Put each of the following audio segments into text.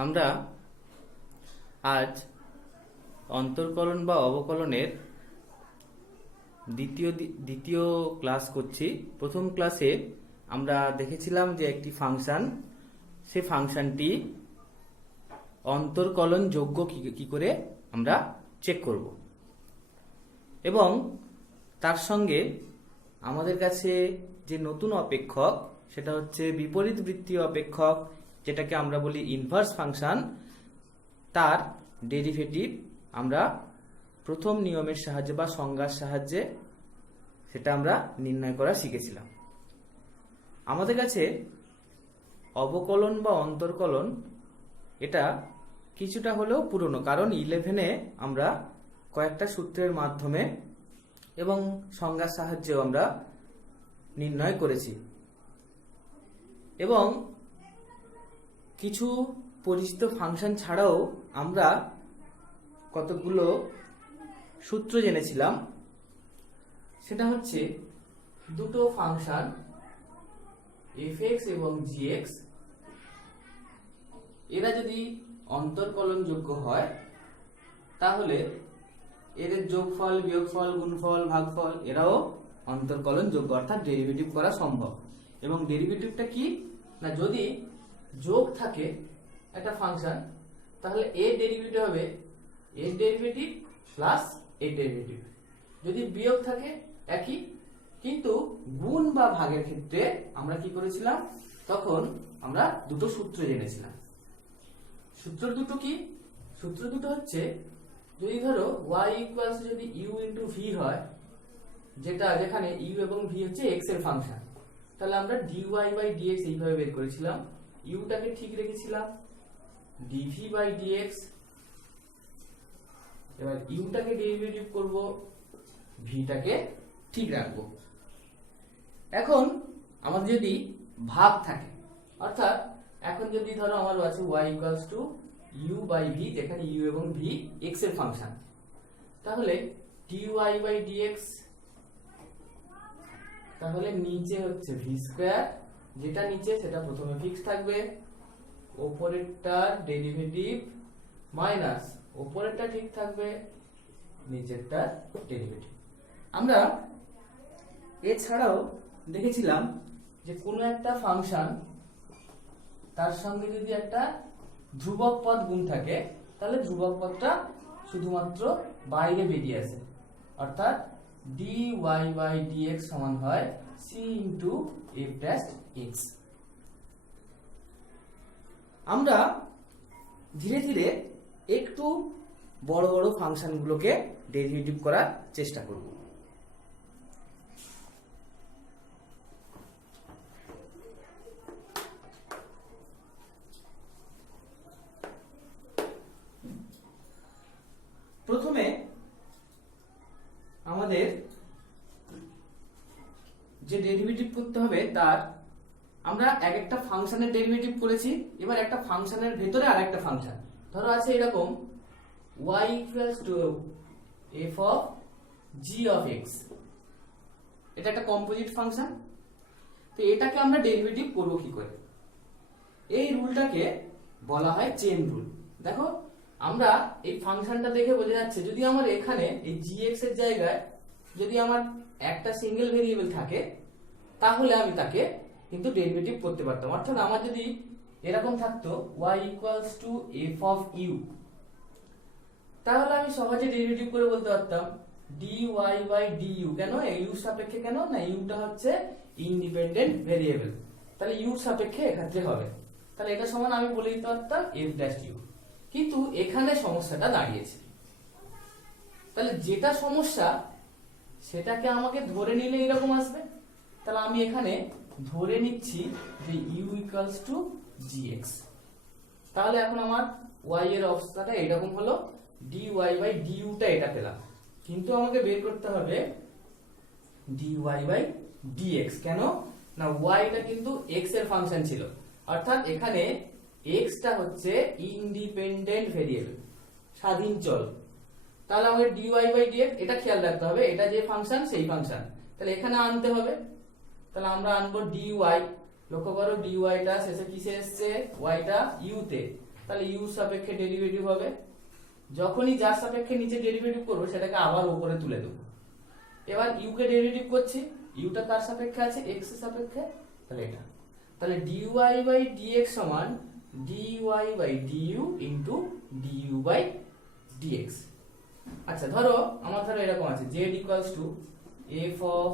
আমরা আজ অন্তর্কলন বা অবকলনের দ্বিতীয় ক্লাস করছি। প্রথম ক্লাসে আমরা দেখেছিলাম যে একটি ফাংশন, সে ফাংশনটি অন্তর্কলন যোগ্য কি করে আমরা চেক করব, এবং তার সঙ্গে আমাদের কাছে যে নতুন অপেক্ষক সেটা হচ্ছে বিপরীত বৃত্তীয় অপেক্ষক, যেটাকে আমরা বলি ইনভার্স ফাংশন। তার ডেরিভেটিভ আমরা প্রথম নিয়মের সাহায্যে বা সংজ্ঞার সাহায্যে সেটা আমরা নির্ণয় করা শিখেছিলাম। আমাদের কাছে অবকলন বা অন্তর্কলন এটা কিছুটা হলেও পুরনো, কারণ 11-এ আমরা কয়েকটা সূত্রের মাধ্যমে এবং সংজ্ঞার সাহায্যেও আমরা নির্ণয় করেছি, এবং কিছু পরিচিত ফাংশন ছাড়াও আমরা কতগুলো সূত্র জেনেছিলাম। সেটা হচ্ছে দুটো ফাংশন fx এবং gx, এরা যদি অন্তর্কলনযোগ্য হয় তাহলে এদের যোগফল, বিয়োগফল, গুণফল, ভাগফল এরাও অন্তর্কলনযোগ্য, অর্থাৎ ডেরিভেটিভ করা সম্ভব। এবং ডেরিভেটিভটা কি না, যদি যোগ থাকে একটা ফাংশন তাহলে এর ডেরিভেটিভ হবে এর ডেরিভেটিভ প্লাস এর ডেরিভেটিভ। যদি বিয়োগ থাকে একই, কিন্তু গুণ বা ভাগের ক্ষেত্রে আমরা কি করেছিলাম, তখন আমরা দুটো সূত্র জেনেছিলাম। সূত্র দুটো কি? সূত্র দুটো হচ্ছে, যদি ধরো y ইকুয়ালস যদি u ইন্টু v হয়, যেখানে u এবং v হচ্ছে x এর ফাংশন, তাহলে আমরা dy বাই dx এইভাবে বের করেছিলাম। u টাকে ঠিক রেখেছিলাম, dv বাই dx। এবার u টাকে ডেরিভেটিভ করব, v টাকে ঠিক রাখবো। এখন আমাদের যদি ভাগ থাকে, অর্থাৎ এখন যদি ধরো আমার আছে y equals to u by v, যেখানে u এবং v x এর ফাংশন, তাহলে dy বাই dx, তাহলে নিচে হচ্ছে v স্কয়ার, যেটা নিচে সেটা প্রথমে ফিক্স থাকবে, উপরেরটার ডেরিভেটিভ মাইনাস উপরেরটা ঠিক থাকবে, নিচেরটার ডেরিভেটিভ। আমরা এছাড়াও দেখেছিলাম যে কোনো একটা ফাংশন তার সঙ্গে যদি একটা ধ্রুবক পদ গুণ থাকে, তাহলে ধ্রুবক পদটা শুধুমাত্র বাইরে বেরিয়ে আসে, অর্থাৎ dy বাই dx সমান হয় c into f dash x। আমরা ধীরে ধীরে একটু বড় বড় ফাংশনগুলোকে ডেরিভেটিভ করার চেষ্টা করব। প্রথমে আমাদের যে ডেরিভেটিভ করতে হবে, তার আমরা এক একটা ফাংশনের ডেরিভেটিভ করেছি। এবার একটা ফাংশনের ভেতরে আরেকটা ফাংশন, ধরো আছে এরকম y equals to f of g of x, এটা একটা কম্পোজিট ফাংশন। তো এটাকে আমরা ডেরিভেটিভ করব কি করে? এই রুলটাকে বলা হয় চেইন রুল। দেখো, আমরা এই ফাংশনটা দেখে বোঝা যাচ্ছে, যদি আমার এখানে এই gx এর জায়গায় যদি আমার একটা সিঙ্গেল ভেরিয়েবল থাকে, তাহলে আমি তাকে কিন্তু ডেরিভেটিভ করতে পারতাম। অর্থাৎ আমার যদি এরকম থাকতো y equals to f of u, তাহলে আমি সহজে ডেরিভেটিভ করে বলতে পারতাম dy বাই du। কেন? এই u সাপেক্ষে, কেন না u টা হচ্ছে ইন্ডিপেন্ডেন্ট ভেরিয়েবল, তাহলে u সাপেক্ষে এক্ষেত্রে হবে। তাহলে এটা সমান আমি বলে দিতে পারতাম f ড্যাশ u। কিন্তু এখানে সমস্যাটা দাঁড়িয়েছে, তাহলে যেটা সমস্যা সেটাকে আমাকে ধরে নিলে এরকম আসবে। তাহলে আমি এখানে ধরে নিচ্ছি যে u ইকুয়ালস টু gx। তাহলে এখন আমার y এর অবস্থাটা এরকম হলো, dy বাই du টা এটা পেলাম, কিন্তু আমাকে বের করতে হবে dy বাই dx। কেন না, y টা কিন্তু x এর ফাংশন ছিল, অর্থাৎ এখানে x টা হচ্ছে ইন্ডিপেন্ডেন্ট ভেরিয়েবল, স্বাধীন চল। তাহলে আমাকে dy বাই dx এটা খেয়াল রাখতে হবে, এটা যে ফাংশন সেই ফাংশন, তাহলে এখানে আনতে হবে। তাহলে আমরা আনবো dy, লক্ষ্য করো dy টা শেষে কিসে এসেছে, y টা u তে, তাহলে ইউ সাপেক্ষে ডেরিভেটিভ হবে, যখনই যার সাপেক্ষে নিচে ডেরিভেটিভ করবো সেটাকে আবার উপরে তুলে দেবো। এবার ইউ কে ডেরিভেটিভ করছি, ইউটা কার সাপেক্ষে আছে, এক্স এর সাপেক্ষে, তাহলে এটা, তাহলে dy বাই dx সমান dy by du into du by dx। আচ্ছা ধরো আমার এরকম আছে z equals to f of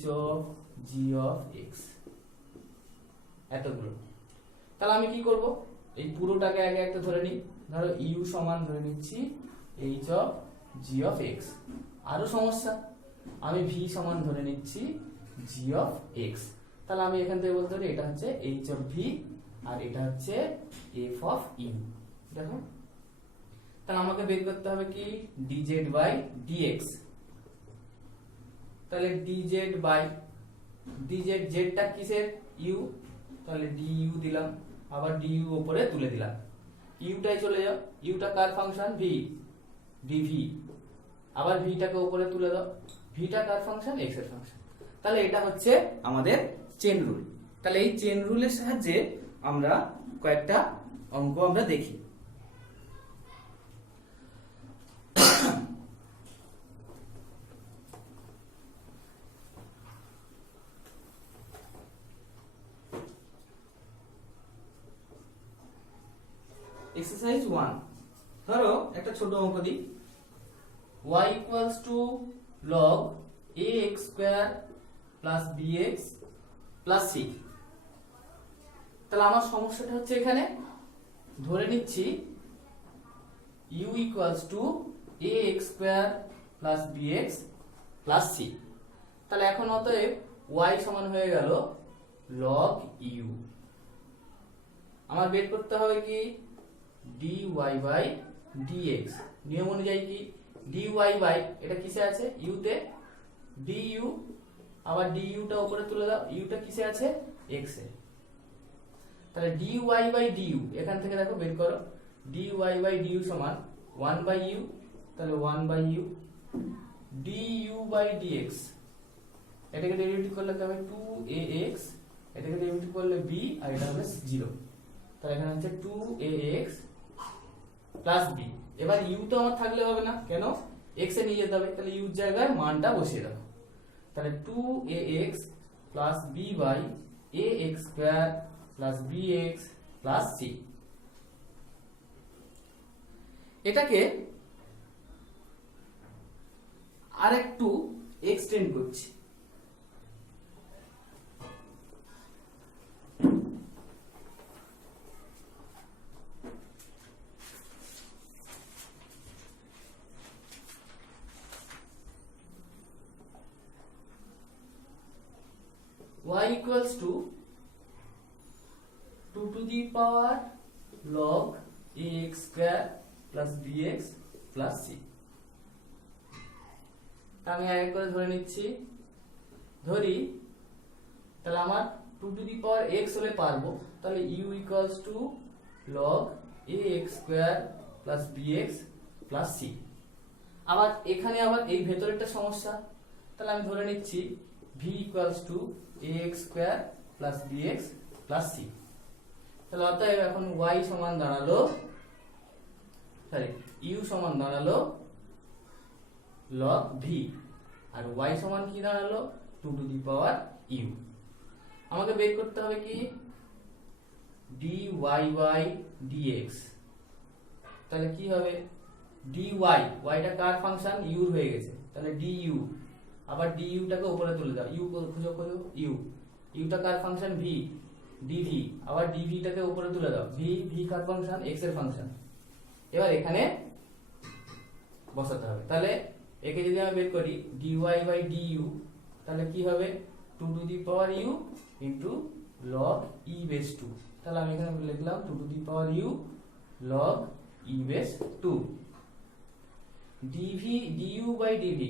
h of g of x, এতগুলো। তাহলে আমি কি করব, এই পুরোটাকে আগে একটা ধরে নিই, ধরো u সমান ধরে নিচ্ছি h of g of x। আরো সমস্যা, আমি v সমান ধরে নিচ্ছি g অফ x। তাহলে আমি এখান থেকে বলতে পারি এটা হচ্ছে h অফ v আর এটা হচ্ছে f অফ u। দেখো তাহলে আমাকে বের করতে হবে কি dz বাই dx। তাহলে dz বাই dz, z টা কিসের, u, তাহলে du দিলাম, আবার du উপরে তুলে দিলাম, u টাই চলে যাও, u টা কার ফাংশন, v, dv, আবার v টাকে উপরে তুলে দাও, v টা কার ফাংশন, x এর ফাংশন। তাহলে এটা হচ্ছে আমাদের চেন রুল। তাহলে এই চেন রুলের সাহায্যে আমরা কয়েকটা অঙ্ক আমরা দেখি। এক্সারসাইজ 1, ধরো একটা ছোট অঙ্ক দিই, y equals to log ax square plus bx plus c। তাহলে আমার সমস্যাটা হচ্ছে এখানে ধরে নিচ্ছি u equals to ax square plus bx plus c। তাহলে এখন অতএব y সমান হয়ে গেল log u। আমার বের করতে হবে কি dy বাই dx, নিয়ম অনুযায়ী কি dy বাই এটা কিসে আছে, u তে, du, আবার du টা উপরে তুলে দাও, u টা কিসে আছে, x এ। তাহলে dy বাই du এখান থেকে দেখো বের করো, dy বাই du সমান 1 বাই u, তাহলে 1 by u, du by dx, এটাকে ডেরিভেটিভ করলে হবে 2ax, এটাকে ডেরিভেটিভ করলে b, আর এটা হবে 0। তাহলে এখানে হচ্ছে 2ax প্লাস b। এবার u তো আমার থাকলে হবে না, কেন, x এ নিয়ে যেতে হবে, তাহলে u এর জায়গায় মানটা বসিয়ে দাও। তাহলে 2ax plus b by ax square plus bx plus c। এটাকে আরেকটু এক্সটেন্ড করছি, y equals to 2 to the power log ax square plus bx plus c। আমি এক করে ধরে নিচ্ছি, ধরি, তাহলে আমার 2 to the power x হলে পারবো, তাহলে u equals to log ax square plus bx plus c। আবার এখানে আবার এই ভেতরেরটা সমস্যা, তাহলে আমি ধরে নিচ্ছি v equals to ax square plus bx plus c। তাহলে অতএব এখন y সমান দাঁড়ালো, u সমান দাঁড়ালো log v, আর y সমান কি দাঁড়ালো 2 to the power u। আমাকে বের করতে হবে কি dy by dx। তাহলে কি হবে dy, y টা কার ফাংশন, u হয়ে গেছে, তাহলে du, আবার du টাকে উপরে তুলে দাও, u খুঁজে করো, u টা কার ফাংশন, v, dv, আবার dv টাকে উপরে তুলে দাও, v কার ফাংশন, x এর ফাংশন। এবার এখানে বসাতে হবে, তাহলে একে যদি আমি বের করি dy বাই du, তাহলে কি হবে 2 to the power u into log e base 2। তাহলে আমি এখানে লিখলাম 2 to the power u log e base 2। dv du by dv,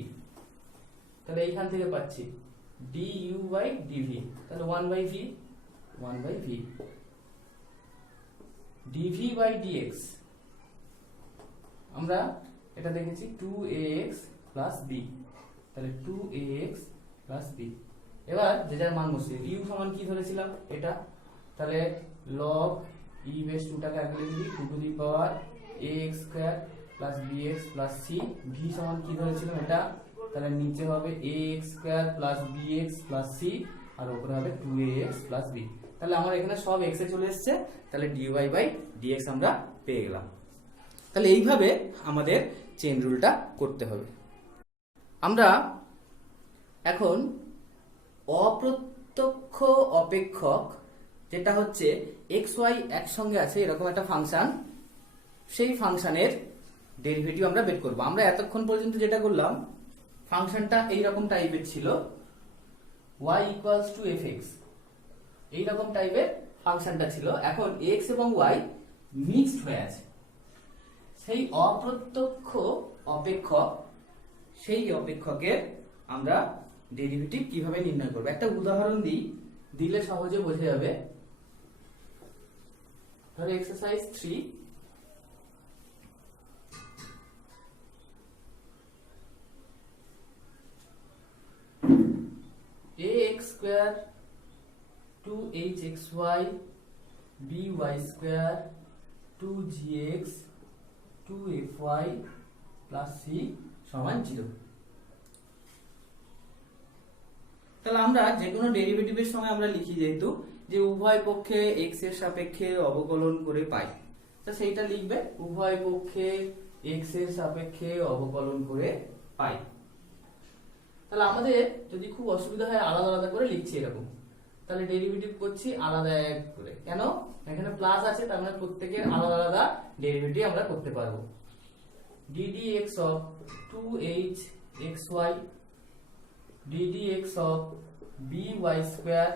তাহলে এইখান থেকে পাচ্ছি du বাই dv, তাহলে 1 by v, 1 by v, dv by dx, আমরা এটা দেখেছি 2ax প্লাস b, তাহলে 2ax প্লাস b। এবার যে যার মান বসিয়ে u সমান কি ধরেছিলাম এটা, তাহলে log ই বেস 2টাকে আগে লিখে দিই 2 to the power ax square plus bx plus c, v সমান কি ধরেছিলাম এটা, তাহলে নিচে হবে ax square plus bx plus c আর উপরে হবে 2ax প্লাস b। তাহলে আমার এখানে সব x এ চলে এসেছে, তাহলে dy বাই dx আমরা পেয়ে গেলাম। তাহলে এইভাবে আমাদের চেইন রুলটা করতে হবে। আমরা এখন অপ্রত্যক্ষ অপেক্ষক, যেটা হচ্ছে এক্স ওয়াই একসঙ্গে আছে এরকম একটা ফাংশন, সেই ফাংশনের ডেরিভেটিভ আমরা বের করব। আমরা এতক্ষণ পর্যন্ত যেটা করলাম, ফাংশনটা এইরকম টাইপের ছিল, y ইকুয়ালস টু fx, এইরকম টাইপের ফাংশনটা ছিল। এখন x এবং y মিক্সড হয়ে আছে, সেই অপ্রত্যক্ষ অপেক্ষক, সেই অপেক্ষকের আমরা ডেরিভেটিভ কিভাবে নির্ণয় করব। একটা উদাহরণ দিলে সহজে বোঝা যাবে। ধরো exercise 3, ax square 2hxy by square 2gx 2fy plus c সমান 0। তাহলে আমরা যে কোনো ডেরিভেটিভের সময় আমরা লিখি যেহেতু যে উভয় পক্ষে x এর সাপেক্ষে অবকলন করে পাই, তো সেইটা লিখবে উভয় পক্ষে x এর সাপেক্ষে অবকলন করে পাই। তাহলে আমাদের যদি খুব অসুবিধা হয় আলাদা আলাদা করে লিখছি এরকম, তাহলে ডেরিভেটিভ করছি আলাদা এক করে। কেন? এখানে প্লাস আছে, তার মানে প্রত্যেকের আলাদা আলাদা ডেরিভেটিভ আমরা করতে পারবো। ddx of 2hxy ddx of by square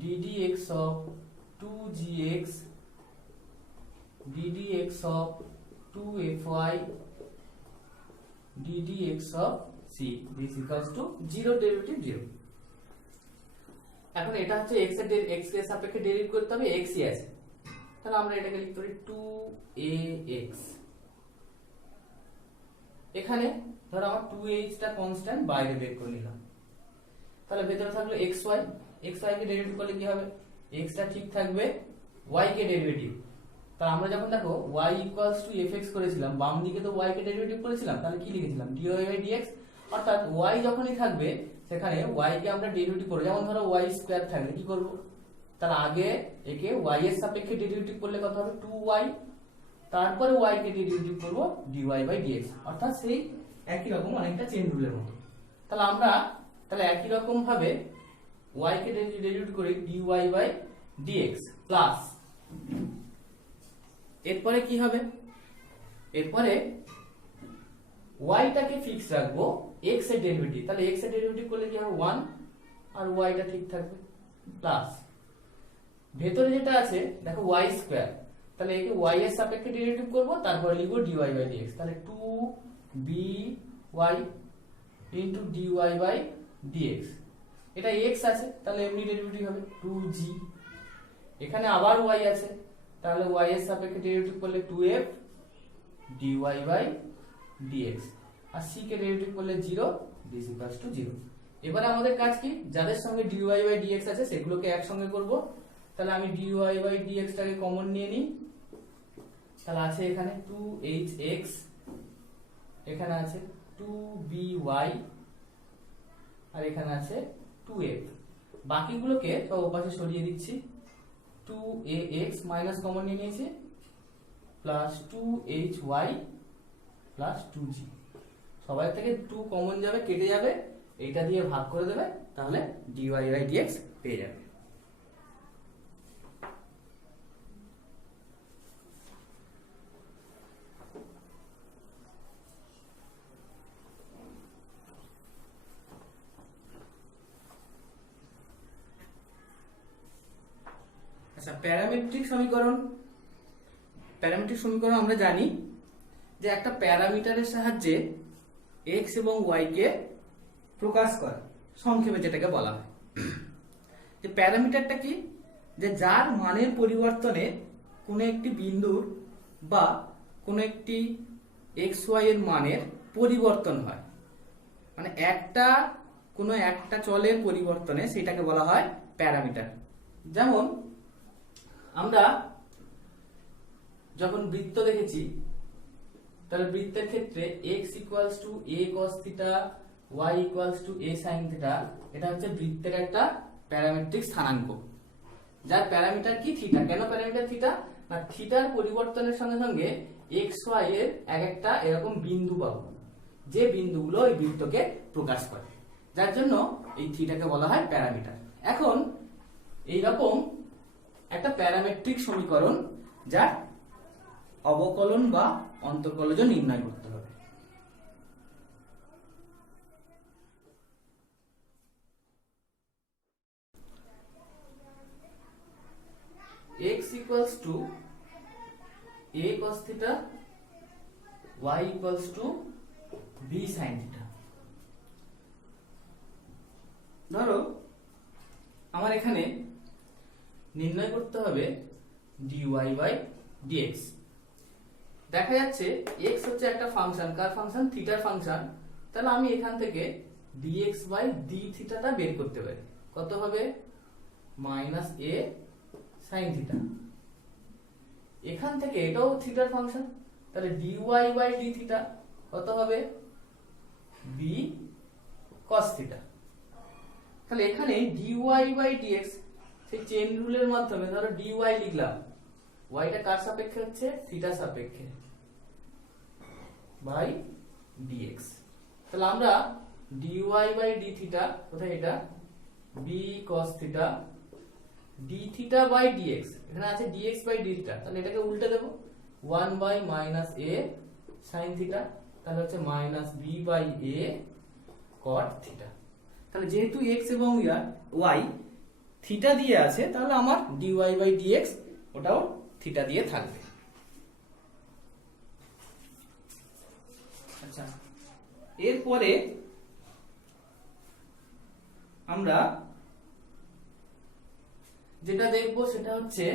ddx of 2gx ddx of 2fy ddx of c, this equals to 0 derivative 0। এখন এটা হচ্ছে x এর সাপেক্ষে ডেরিভেটিভ করতে হবে, x ই আছে, তাহলে আমরা এটাকে লিখতে পারি 2ax। এখানে ধরো আমার 2h টা কনস্ট্যান্ট, বাইরে বের করে নিলাম, তাহলে ভেতরে থাকলো xy, xy কে ডেরিভেটিভ করলে কি হবে, x টা ঠিক থাকবে, y কে ডেরিভেটিভ। তাহলে আমরা যখন দেখো y ইকুয়ালস টু fx করেছিলাম, বাম দিকে তো y কে ডেরিভেটিভ করেছিলাম, তাহলে কি লিখেছিলাম dy বাই dx, অর্থাৎ y যখনই থাকবে সেখানে y কে আমরা ডেরিভেটিভ করব। যেমন ধরো y স্কয়ার থাকলে কি করব, তাহলে আগে একে y এর সাপেক্ষে ডেরিভেটিভ করলে কত হবে 2y, তারপরে y কে ডেরিভেটিভ করব dy বাই dx, অর্থাৎ সেই একই রকম অনেকটা চেইন রুলের মতো। তাহলে আমরা একই রকম ভাবে y কে ডেরিভেটিভ করি dy বাই dx প্লাস, এরপরে কি হবে, এরপরে y টাকে ফিক্স রাখবো, x এর ডেরিভেটিভ, তাহলে x এর ডেরিভেটিভ করলে কি হবে 1 আর y টা ঠিক থাকবে, প্লাস ভেতরে যেটা আছে দেখো y স্কয়ার, তাহলে একে y এর সাপেক্ষে ডেরিভেটিভ করব, তারপরে লিখব dy বাই dx, তাহলে 2by into dy by dx, এটা x আছে তাহলে এমনি ডেরিভেটিভ হবে 2g, এখানে আবার y আছে, তাহলে y এর সাপেক্ষে ডেরিভেটিভ করলে 2f dy বাই dx, আর c কে ডেরিভেটিভ করলে 0, this equals to 0। এবারে আমাদের কাজ কি, যাদের সঙ্গে dy বাই dx আছে সেগুলোকে একসঙ্গে করব। তাহলে আমি dy বাই dx টাকে কমন নিয়ে নিই, তাহলে আছে এখানে 2hx, এখানে আছে 2by, আর এখানে আছে 2f, বাকিগুলোকে সব ওপাশে সরিয়ে দিচ্ছি, 2ax মাইনাস কমন নিয়ে নিয়েছি, প্লাস 2hy প্লাস 2g, সবাই থেকে 2 কমন যাবে, কেটে যাবে, এইটা দিয়ে ভাগ করে দেবে, তাহলে dy বাই dx পেয়ে যাবে। আচ্ছা, প্যারামেট্রিক সমীকরণ আমরা জানি যে একটা প্যারামিটারের সাহায্যে x এবং y কে প্রকাশ করে, সংক্ষেপে যেটাকে বলা হয়। যে প্যারামিটারটা কি, যে যার মানের পরিবর্তনে কোনো একটি বিন্দুর বা কোনো একটি xy এর মানের পরিবর্তন হয়, মানে কোনো একটা চলের পরিবর্তনে সেটাকে বলা হয় প্যারামিটার। যেমন আমরা যখন বৃত্ত দেখেছি তাহলে বৃত্তের ক্ষেত্রে x equals to a cos theta y equals two a sin theta, এটা হচ্ছে বৃত্তের একটা প্যারামেট্রিক স্থানাঙ্ক যার প্যারামিটার কি থিটা। কেন প্যারামিটার থিটা? না থিটার পরিবর্তনের সঙ্গে সঙ্গে এক্স ওয়াই এর এক একটা এরকম বিন্দু পাবো, যে বিন্দুগুলো এই বৃত্তকে প্রকাশ করে, যার জন্য এই থিটাকে বলা হয় প্যারামিটার। এখন এইরকম একটা প্যারামেট্রিক সমীকরণ যার অবকলন বা অন্তর্কলজ নির্ণয় করতে হবে। x equals to a cos theta y equals to b sin theta। ধরো আমার এখানে নির্ণয় করতে হবে dy by dx। দেখা যাচ্ছে x হচ্ছে একটা ফাংশন, কার ফাংশন? থিটার ফাংশন। তাহলে আমি এখান থেকে dx by d থিটাটা বের করতে পারি। কত হবে? Minus a sin theta. এখান থেকে এটাও থিটার ফাংশন, তাহলে dy by d থিটা কত হবে? b cos theta. তাহলে এখানে dy by dx সেই চেন রুলের মাধ্যমে ধরো dy লিখলাম, y টা কার সাপেক্ষে হচ্ছে? থিটা সাপেক্ষে, বাই dx। তাহলে আমরা dy by d থিটা কোথায়? এটা b cos theta d theta by dx, এখানে আছে dx বাই d থিটা, তাহলে এটাকে উল্টে দেব 1 by minus a sin theta, তাহলে হচ্ছে minus b by a cot theta. তাহলে যেহেতু x এবং y থিটা দিয়ে আছে, তাহলে আমার dy বাই dx ওটাও থিটা দিয়ে থাকবে। আচ্ছা, এরপরে আমরা যেটা দেখবো সেটা হচ্ছে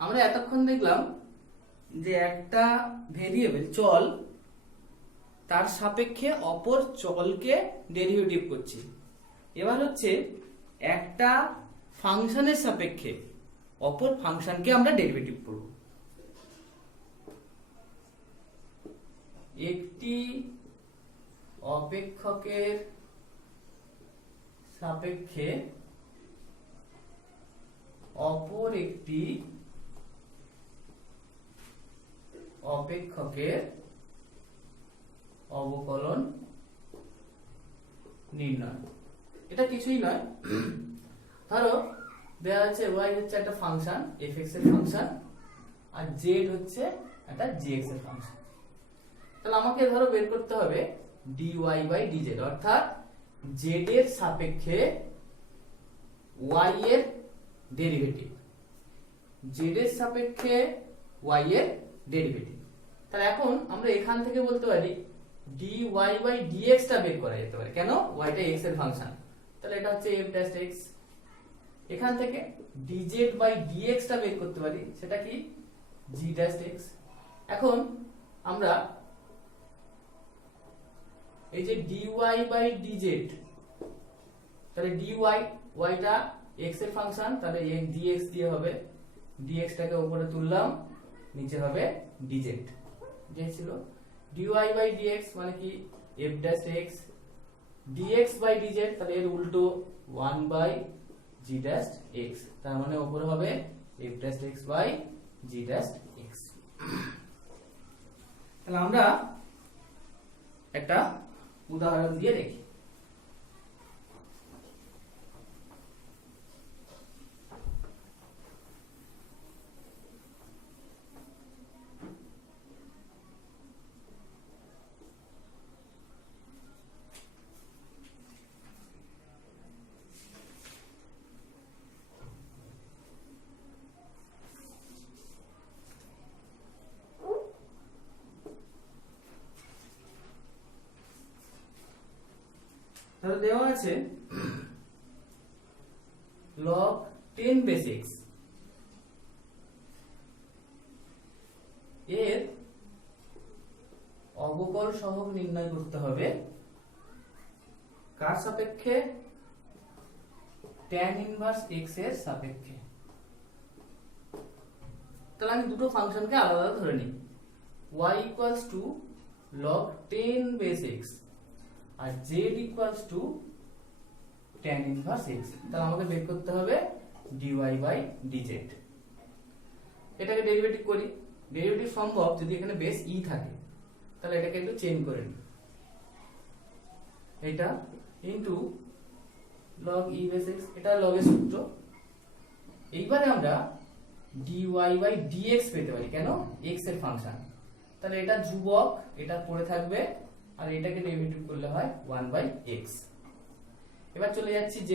আমরা এতক্ষণ দেখলাম যে একটা ভেরিয়েবল চল তার সাপেক্ষে অপর চলকে ডেরিভেটিভ করছি। এবার হচ্ছে একটা ফাংশনের সাপেক্ষে অপর ফাংশনকে আমরা ডেরিভেটিভ করব। একটি অপেক্ষকের সাপেক্ষে অপর একটি অপেক্ষকের অবকলন নির্ণয়। এটা কিছুই নয়, ধরো দেওয়া আছে y হচ্ছে একটা ফাংশন fx এর ফাংশন আর z হচ্ছে একটা gx এর ফাংশন। তাহলে আমাকে ধরো বের করতে হবে dy বাই dz, অর্থাৎ z এর সাপেক্ষে y এর ডেরিভেটিভ, z এর সাপেক্ষে y এর ডেরিভেটিভ। তাহলে এখন আমরা এখান থেকে বলতে পারি dy বাই dx টা বের করা যেতে পারে। কেন? y টা x এর ফাংশন, তাহলে এটা হচ্ছে f ড্যাশ x। এখান থেকে dz বাই dx টা বের করতে পারি, সেটা কি? g dash x। এখন আমরা এই যে dy বাই dz, তাহলে dy y টা x এর ফাংশন, তাহলে dx দিয়ে হবে, dx টাকে উপরে তুললাম, নিচে হবে dz যে ছিল। dy বাই dx মানে কি? f dash x, dx by dz তাহলে এর উল্টো 1 বাই g ড্যাশ x, তার মানে উপরে হবে f dash x by g dash x। তাহলে আমরা একটা উদাহরণ দিয়ে দেখি। তাহলে দেওয়া আছে log 10 বেস x এর অবকল সহগ নির্ণয় করতে হবে কার সাপেক্ষে? tan ইনভার্স x এর সাপেক্ষে। তাহলে আমি দুটো ফাংশনকে আলাদা আলাদা ধরে নিই, y equals to log 10 base x আর z equals to tan inverse x। তাহলে আমাকে বের করতে হবে dy বাই dz। এটাকে ডেরিভেটিভ করি, ডেরিভেটিভ সম্ভব যদি এখানে বেস e থাকে, তাহলে এটাকে একটু চেঞ্জ করে নিই, এটা into log e base x, এটা log এর সূত্র। এইবারে আমরা dy বাই dx পেতে পারি, কেন? x এর ফাংশন। তাহলে এটা ধ্রুবক, এটা পড়ে থাকবে, আর এটাকে ডেরিভেটিভ করলে হয় 1 বাই x। এবার চলে যাচ্ছি z,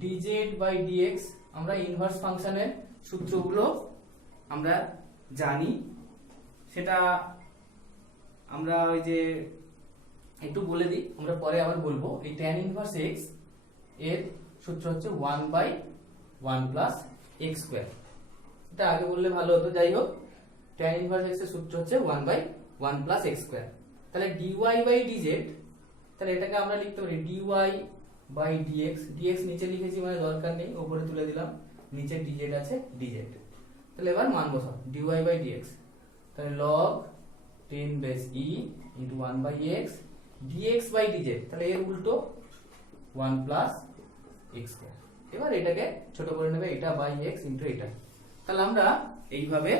dz বাই dx। আমরা ইনভার্স ফাংশনের সূত্রগুলো আমরা জানি, সেটা আমরা ওই যে একটু বলে দিই, আমরা পরে আবার বলবো। এই tan ইনভার্স x এর সূত্র হচ্ছে 1 বাই 1 প্লাস x স্কয়ার। এটা আগে বললে ভালো হতো, যাই হোক tan ইনভার্স x এর সূত্র হচ্ছে 1 বাই 1 প্লাস x স্কয়ার। তাহলে dy বাই dz, তাহলে এটাকে আমরা লিখতে পারি dy বাই dx। dx নিচে লিখেছি মানে দরকার নেই, উপরে তুলে দিলাম, নিচে dz আছে dz। তাহলে এবার মান বসাও, dy বাই dx, তাহলে log 10 base e into 1 by x dx by dz, তাহলে এর উল্টো 1 প্লাস x স্কয়ার। এবার এটাকে ছোট করে নেবে, এটা বাই x ইনটু এটা। তাহলে আমরা এইভাবে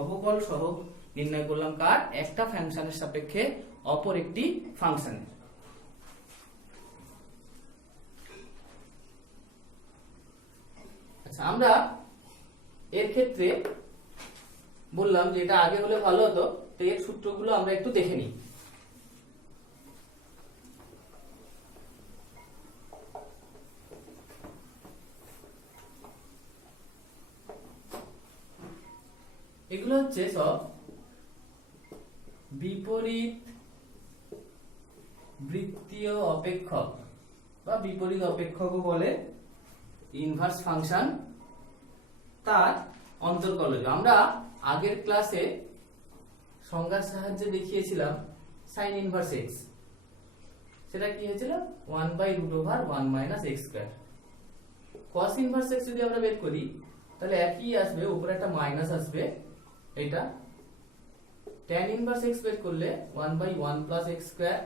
অবকল সহগ নির্ণয় করলাম কার? একটা ফাংশনের সাপেক্ষে অপর একটি ফাংশনের। আচ্ছা, আমরা এর ক্ষেত্রে বললাম যে এটা আগে হলে ভালো হতো, তো এর সূত্রগুলো আমরা একটু দেখে নিই। এগুলো হচ্ছে সব বিপরীত বৃত্তীয় অপেক্ষক বা বিপরীত অপেক্ষকও বলে ইনভার্স ফাংশন, তার অন্তর্কলজ। আমরা আগের ক্লাসে সংজ্ঞার সাহায্যে দেখিয়েছিলাম sin ইনভার্স x, সেটা কি হয়েছিল? 1 by root over 1 minus x square. cos inverse x যদি আমরা বের করি, তাহলে একই আসবে, উপরে একটা মাইনাস আসবে, এটা tan ইনভার্স x বের করলে 1 by 1 plus x square.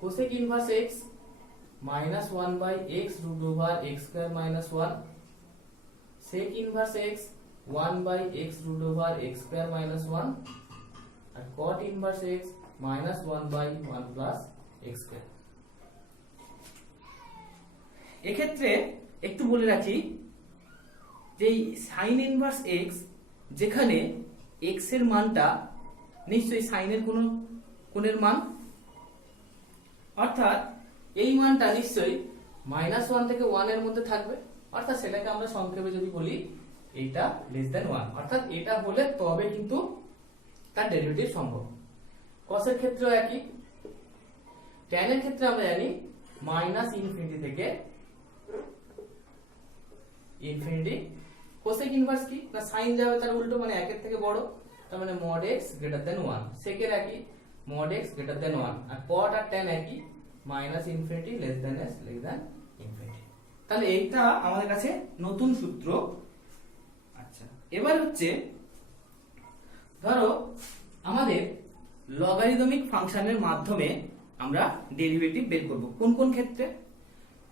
cosec inverse x minus 1 by x root over x square minus 1। sec inverse x 1 by x root over x square minus 1। আর cot inverse x minus 1 by 1 plus x square. এক্ষেত্রে একটু বলে রাখি যে sin ইনভার্স x, যেখানে x এর মানটা নিশ্চয়ই sin এর কোণের মান, অর্থাৎ এই মানটা নিশ্চয়ই -1 থেকে 1 এর মধ্যে থাকবে, অর্থাৎ সেটাকে আমরা সংক্ষেপে যদি বলি এটা লেস দ্যান 1, অর্থাৎ এটা হলে তবে কিন্তু তার ডেরিভেটিভ সম্ভব। cos এর ক্ষেত্রেও একই, tan এর ক্ষেত্রে আমরা জানি -ইনফিনিটি থেকে ইনফিনিটি। cosec ইনভার্স কি না, sin যাবে তার উল্টো, মানে 1 এর থেকে বড়, তার মানে mod x greater than 1। sec এর একই, mod x গ্রেটার দ্যান 1। আর cot আর tan একই, -infinity less than s less than infinity. তাহলে এইটা আমাদের কাছে নতুন সূত্র। আচ্ছা, এবার হচ্ছে ধরো আমাদের লগারিদমিক ফাংশনের মাধ্যমে আমরা ডেরিভেটিভ বের করব। কোন কোন ক্ষেত্রে?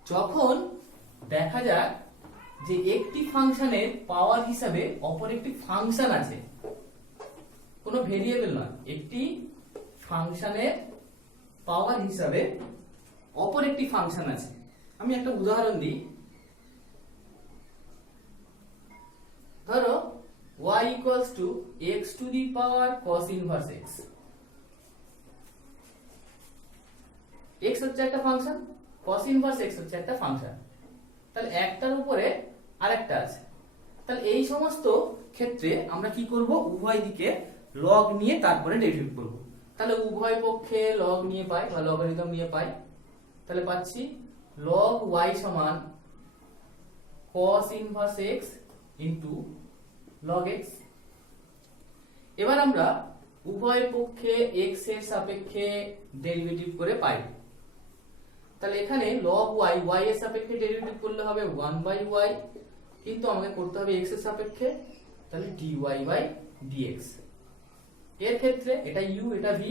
যখন দেখা যায় যে একটি ফাংশনের পাওয়ার হিসাবে অপর একটি ফাংশন আছে, কোনো ভেরিয়েবল নয়, একটি ফাংশনের পাওয়ার হিসাবে অপর একটি ফাংশন আছে। আমি একটা উদাহরণ দিই, ধরো y equals to x to the power cos inverse x। x হচ্ছে একটা ফাংশন, cos inverse x হচ্ছে একটা ফাংশন, তাহলে একটার উপরে আরেকটা আছে। তাহলে এই সমস্ত ক্ষেত্রে আমরা কি করব? উভয় দিকে লগ নিয়ে তারপরে ডেরিভেটিভ করব। তাহলে উভয় পক্ষে লগ নিয়ে পাই বা লগারিদম নিয়ে পাই, তাহলে পাচ্ছি log y সমান cos inverse x into log x। এবার আমরা উভয় পক্ষে x এর সাপেক্ষে ডেরিভেটিভ করে পাই। তাহলে এখানে log y, y এর সাপেক্ষে ডেরিভেটিভ করলে হবে 1/y, কিন্তু আমাকে করতে হবে x এর সাপেক্ষে, তাহলে dy by dx। এর ক্ষেত্রে এটা u এটা v,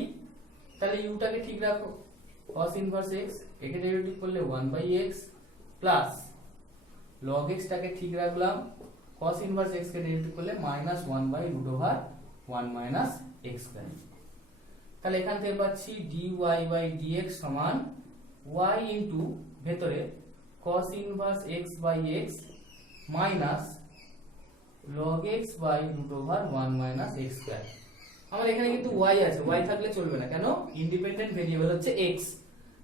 তাহলে u টাকে ঠিক রাখো, cos ইনভার্স x, একে ডেরিভেটিভ করলে 1/x প্লাস log x টাকে ঠিক রাখলাম, cos ইনভার্স x কে ডেরিভেটিভ করলে -1/√1 - x স্কয়ার। তাহলে এখান থেকে পাচ্ছি dy by dx সমান y ইনটু ভেতরে cos inverse x by x minus log x by √1 - x square. আমার এখানে কিন্তু y আছে, y থাকলে চলবে না, কেন? ইন্ডিপেন্ডেন্ট ভেরিয়েবল হচ্ছে x,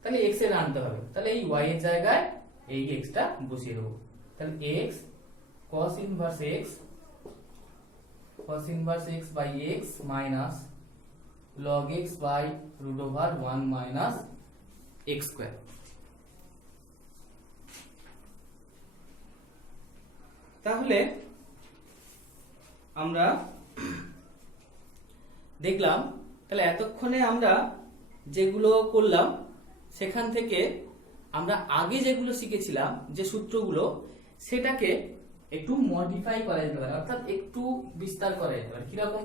তাহলে x এর আনতে হবে, তাহলে এই y এর জায়গায় এই x টা বসিয়ে দেবো। তাহলে x cos inverse x by x minus log x by √1 - x square. তাহলে আমরা দেখলাম, তাহলে এতক্ষণে আমরা যেগুলো করলাম সেখান থেকে আমরা আগে যেগুলো শিখেছিলাম যে সূত্রগুলো, সেটাকে একটু মডিফাই করা যেতে পারে, অর্থাৎ একটু বিস্তার করা যেতে পারে। কিরকম?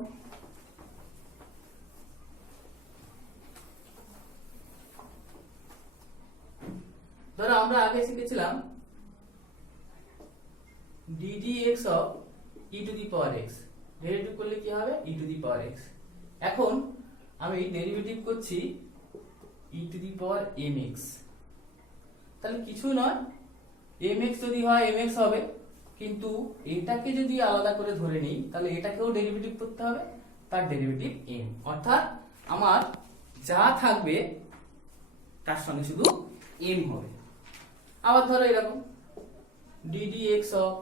ধরো আমরা আগে শিখেছিলাম ddx of e to the power x, derivative করলে কি হবে? e to the power x। এখন আমি ডেরিভেটিভ করছি e to the power mx, তাহলে কিছু নয়, mx যদি হয় mx হবে, কিন্তু এটাকে যদি আলাদা করে ধরে নিই তাহলে এটাকেও ডেরিভেটিভ করতে হবে, তার ডেরিভেটিভ m, অর্থাৎ আমার যা থাকবে তার সঙ্গে শুধু m হবে। আবার ধরো এরকম ddx of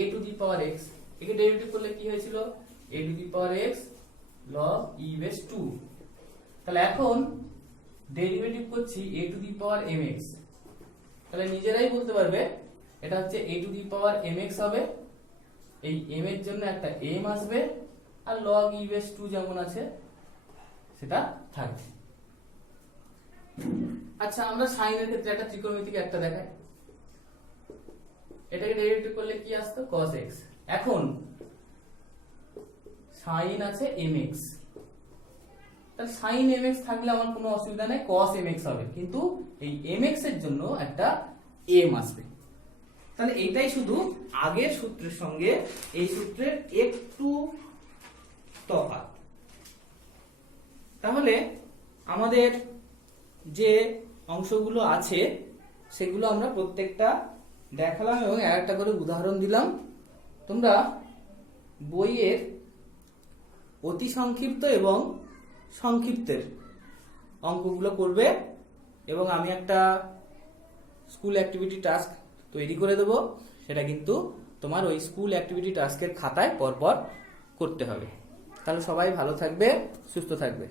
a to the power x, একে ডেরিভেটিভ করলে কি হয়েছিল? a to the power x log e base 2। তাহলে এখন ডেরিভেটিভ করছি a to the power mx, তাহলে নিজেরাই বলতে পারবে এটা হচ্ছে a to the power mx হবে, এই m এর জন্য একটা m আসবে, আর log e base 2 যেমন আছে সেটা থাকবে। আচ্ছা, আমরা সাইনের ক্ষেত্রে একটা ত্রিকোণমিতিক একটা দেখাই, এটাকে ডেরিভেটিভ করলে কি আসতো? cos x। এখন sin আছে mx, তাহলে sin mx থাকলে আমার কোনো অসুবিধা নেই, cos mx হবে, কিন্তু এই mx এর জন্য একটা m আসবে। তাহলে এইটাই শুধু আগের সূত্রের সঙ্গে এই সূত্রের একটু তফাৎ। তাহলে আমাদের যে অংশগুলো আছে সেগুলো আমরা প্রত্যেকটা দেখালাম এবং একটা করে উদাহরণ দিলাম। তোমরা বইয়ের অতি সংক্ষিপ্ত এবং সংক্ষিপ্তের অঙ্কগুলো করবে, এবং আমি একটা স্কুল অ্যাক্টিভিটি টাস্ক তৈরি করে দেবো, সেটা কিন্তু তোমার ওই স্কুল অ্যাক্টিভিটি টাস্কের খাতায় পরপর করতে হবে। তাহলে সবাই ভালো থাকবে, সুস্থ থাকবে।